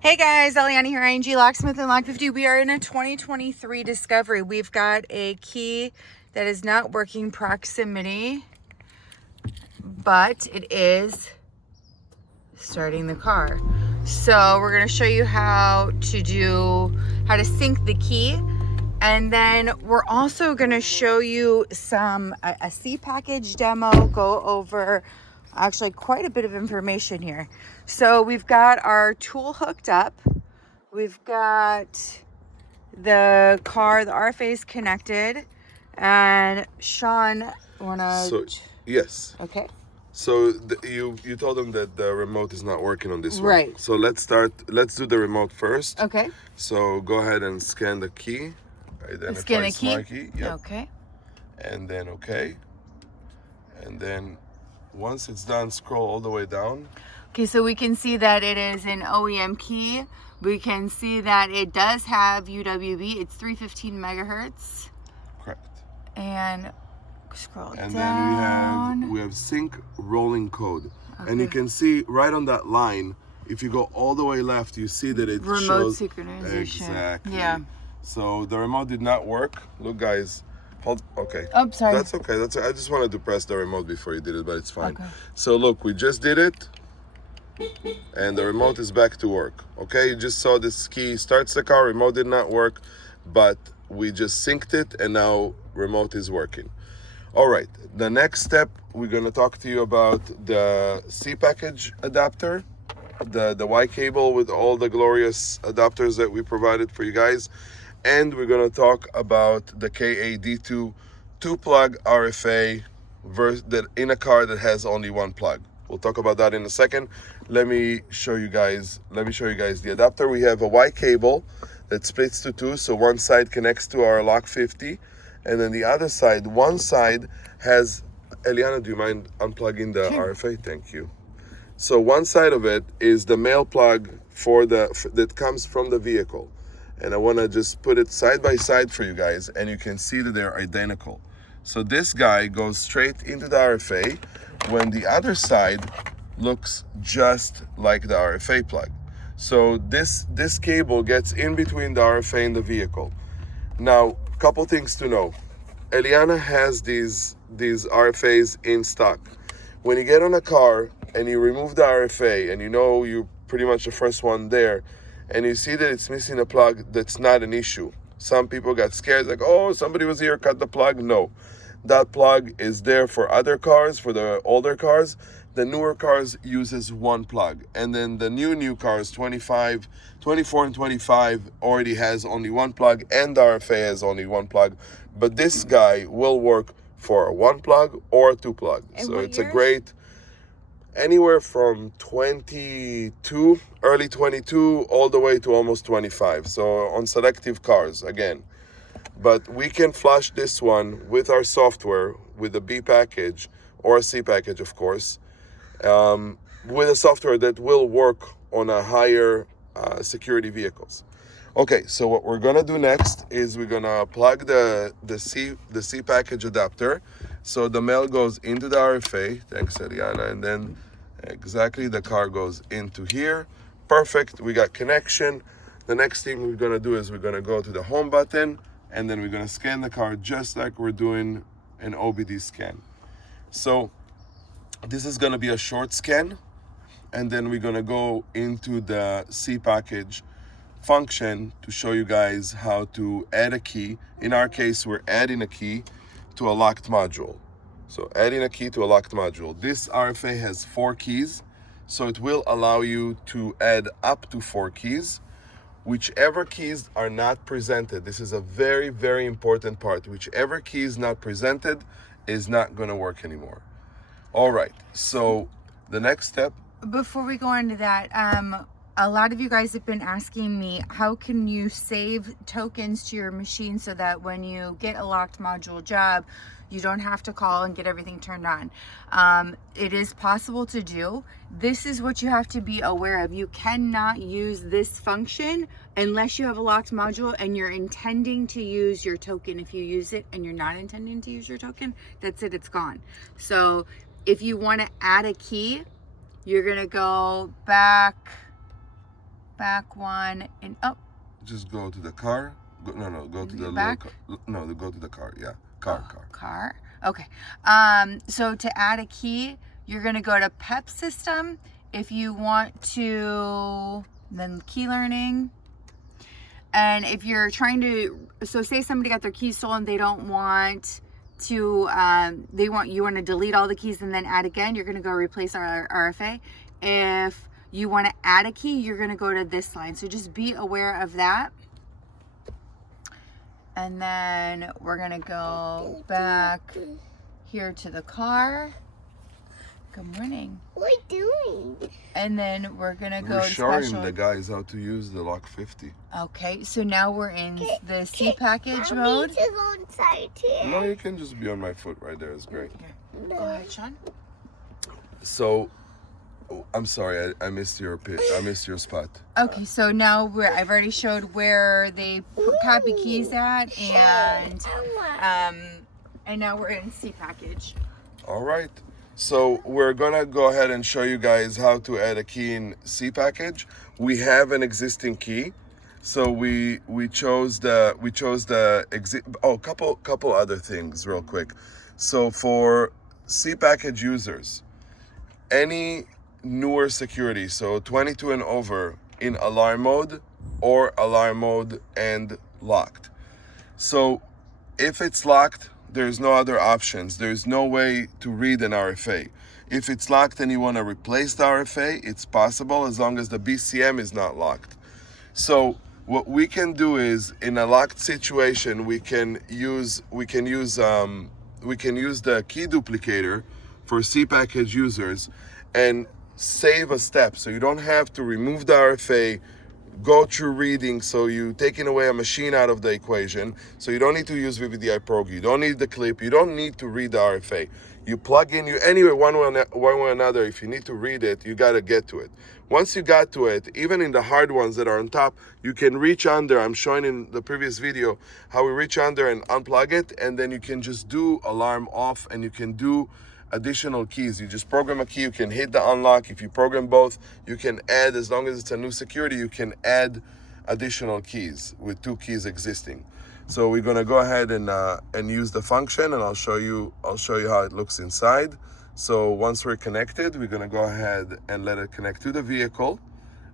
Hey guys, Eliana here, ING Locksmith and Lock50. We are in a 2023 Discovery. We've got a key that is not working proximity, but it is starting the car. So we're gonna show you how to sync the key. And then we're also gonna show you a C package demo, go over actually quite a bit of information here. So we've got our tool hooked up. We've got the car, the RFA is connected. And Sean, Yes. Okay. So you told them that the remote is not working on this one. Right. So let's do the remote first. Okay. So go ahead and scan the key. Identify Scan the smart key. key. Yep. Okay. And then okay. And then once it's done, scroll all the way down. Okay, so we can see that it is an OEM key. We can see that it does have UWB. It's 315 megahertz. Correct. And scroll And down. then we have sync rolling code. Okay. And you can see right on that line, if you go all the way left, you see that it remote shows synchronization. Exactly. Yeah. So the remote did not work. Look, guys. Hold. Okay. Oh, sorry. That's okay. I just wanted to press the remote before you did it, but it's fine. Okay. So look, we just did it, and the remote is back to work. Okay. You just saw this key starts the car. Remote did not work, but we just synced it, and now remote is working. All right. The next step, we're gonna talk to you about the C package adapter, the Y cable with all the glorious adapters that we provided for you guys. And we're going to talk about the KAD2 two-plug RFA that in a car that has only one plug. We'll talk about that in a second. Let me show you guys the adapter. We have a Y cable that splits to two. So one side connects to our lock50, and then the other side, one side has, Eliana, do you mind unplugging the RFA? Thank you. So one side of it is the male plug that comes from the vehicle. And I want to just put it side by side for you guys, and you can see that they're identical. So this guy goes straight into the RFA when the other side looks just like the RFA plug. So this cable gets in between the RFA and the vehicle. Now, a couple things to know. Eliana has these RFAs in stock. When you get on a car and you remove the RFA, and you know you're pretty much the first one there, and you see that it's missing a plug, that's not an issue. Some people got scared, like, oh, somebody was here, cut the plug. No, that plug is there for other cars, for the older cars. The newer cars uses one plug. And then the new cars, 24 and 25, already has only one plug, and the RFA has only one plug. But this guy will work for one plug or two plug. And so it's years? a great, anywhere from 22, early 22, all the way to almost 25. So on selective cars, again. But we can flash this one with our software, with a B package, or a C package, of course, with a software that will work on a higher security vehicles. Okay, so what we're gonna do next is we're gonna plug the C package adapter. So the male goes into the RFA, thanks Eliana, and then exactly the car goes into here. Perfect, we got connection. The next thing we're gonna do is we're gonna go to the home button, and then we're gonna scan the car just like we're doing an OBD scan. So this is gonna be a short scan, and then we're gonna go into the C package function to show you guys how to add a key. In our case, we're adding a key to a locked module. So adding a key to a locked module. This RFA has 4 keys, so it will allow you to add up to 4 keys. Whichever keys are not presented, this is a very, very important part. Whichever key is not presented is not gonna work anymore. All right, so the next step. Before we go into that, a lot of you guys have been asking me, how can you save tokens to your machine so that when you get a locked module job, you don't have to call and get everything turned on. It is possible to do. This is what you have to be aware of. You cannot use this function unless you have a locked module and you're intending to use your token. If you use it and you're not intending to use your token, that's it, it's gone. So if you want to add a key, you're gonna go back back one, and oh. Just go to the car. No, go to the back? No, go to the car. Yeah, car. Car. Okay. So to add a key, you're gonna go to PEP system. If you want to, then key learning. And if you're trying to, so say somebody got their keys stolen, they don't want to, you want to delete all the keys and then add again, you're going to go replace our RFA. If you want to add a key, you're going to go to this line. So just be aware of that. And then we're going to go back here to the car. Good morning. What are you doing? And then we're gonna go We're to showing special. the guys how to use the lock50. Okay, so now we're in the C package mode. To go inside here. No, you can just be on my foot right there. It's great. Here, go ahead, Sean. So, I'm sorry, I missed your pitch. I missed your spot. Okay, so now I've already showed where they copy keys at, and now we're in C package. All right. So we're gonna go ahead and show you guys how to add a key in C package. We have an existing key, so we chose the couple other things real quick. So for C package users, any newer security, so 22 and over, in alarm mode or alarm mode and locked. So if it's locked, there's no other options. There's no way to read an RFA. If it's locked and you want to replace the RFA, it's possible as long as the BCM is not locked. So what we can do is, in a locked situation, we can use the key duplicator for C package users and save a step. So you don't have to remove the RFA, go through reading, so you taking away a machine out of the equation. So you don't need to use VVDI Pro, you don't need the clip, you don't need to read the RFA. You plug in, one way or another, if you need to read it, you got to get to it. Once you got to it, even in the hard ones that are on top, you can reach under. I'm showing in the previous video how we reach under and unplug it, and then you can just do alarm off, and you can do additional keys. You just program a key, you can hit the unlock. If you program both, you can add, as long as it's a new security, you can add additional keys with 2 keys existing. So we're gonna go ahead and use the function, and I'll show you how it looks inside. So once we're connected, we're gonna go ahead and let it connect to the vehicle.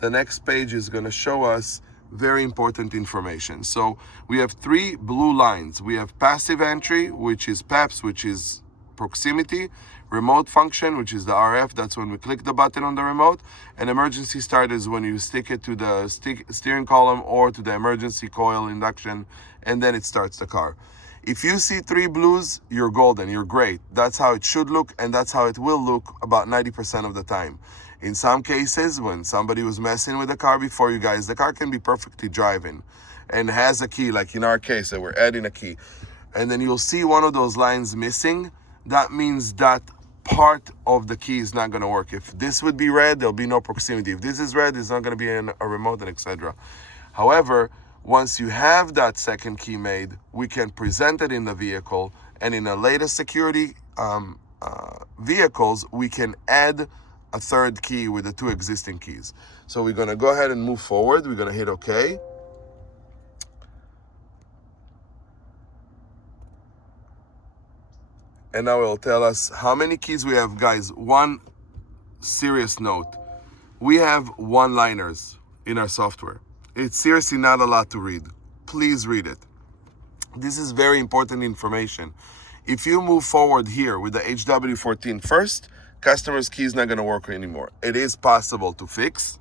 The next page is gonna show us very important information. So we have 3 blue lines. We have passive entry, which is PEPs, which is proximity, remote function, which is the RF, that's when we click the button on the remote, and emergency start is when you stick it to the steering column or to the emergency coil induction, and then it starts the car. If you see 3 blues, you're golden, you're great. That's how it should look, and that's how it will look about 90% of the time. In some cases, when somebody was messing with the car before you guys, the car can be perfectly driving and has a key, like in our case that we're adding a key, and then you'll see one of those lines missing. That means that part of the key is not going to work. If this would be red, there'll be no proximity. If this is red, it's not going to be in a remote, and etc. However, once you have that second key made, we can present it in the vehicle, and in the latest security vehicles, we can add a third key with the 2 existing keys. So we're going to go ahead and move forward. We're going to hit OK. And now it'll tell us how many keys we have. Guys, one serious note. We have one-liners in our software. It's seriously not a lot to read. Please read it. This is very important information. If you move forward here with the HW14 first, customer's key is not going to work anymore. It is possible to fix.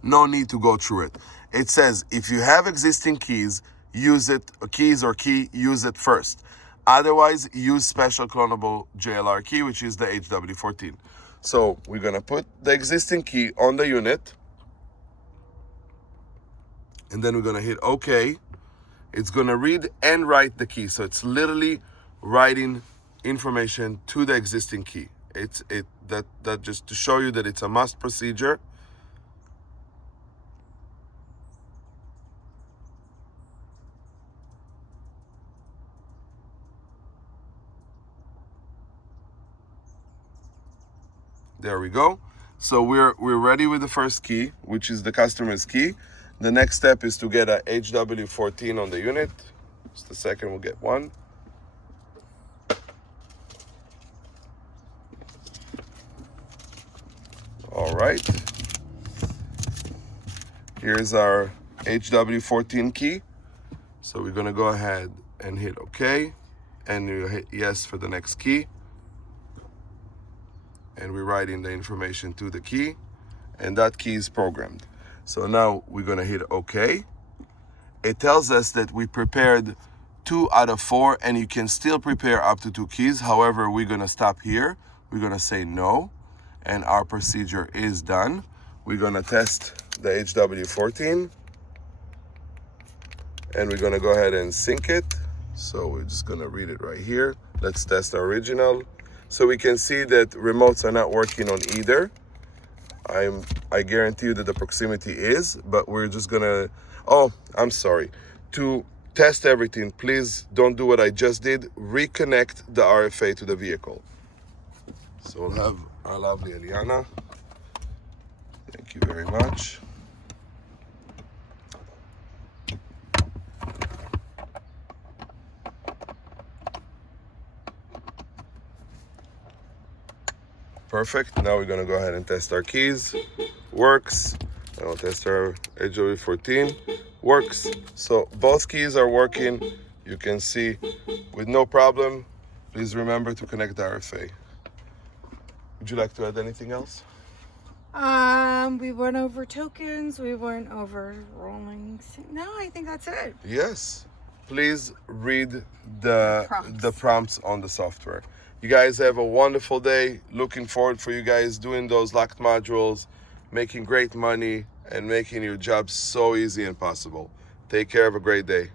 No need to go through it. It says if you have existing keys, use it, use it first. Otherwise, use special clonable JLR key, which is the HW14. So we're going to put the existing key on the unit, and then we're going to hit OK. It's going to read and write the key. So it's literally writing information to the existing key. That just to show you that it's a must procedure. There we go. So we're ready with the first key, which is the customer's key. The next step is to get a HW14 on the unit. Just a second, we'll get one. All right. Here's our HW14 key. So we're gonna go ahead and hit OK, and you hit yes for the next key. And we're writing the information to the key, and that key is programmed. So now we're gonna hit OK. It tells us that we prepared 2 out of 4, and you can still prepare up to 2 keys. However, we're gonna stop here. We're gonna say no, and our procedure is done. We're gonna test the HW14, and we're gonna go ahead and sync it. So we're just gonna read it right here. Let's test the original. So we can see that remotes are not working on either. I guarantee you that the proximity is, but we're just gonna, oh, I'm sorry. To test everything, please don't do what I just did. Reconnect the RFA to the vehicle. So we'll have our lovely Eliana. Thank you very much. Perfect. Now we're gonna go ahead and test our keys. Works. And we'll test our HW14. Works. So both keys are working. You can see with no problem. Please remember to connect the RFA. Would you like to add anything else? We went over tokens. We went over rolling. No, I think that's it. Yes. Please read the Prompts. prompts on the software. You guys have a wonderful day. Looking forward for you guys doing those locked modules, making great money, and making your job so easy and possible. Take care. Have a great day.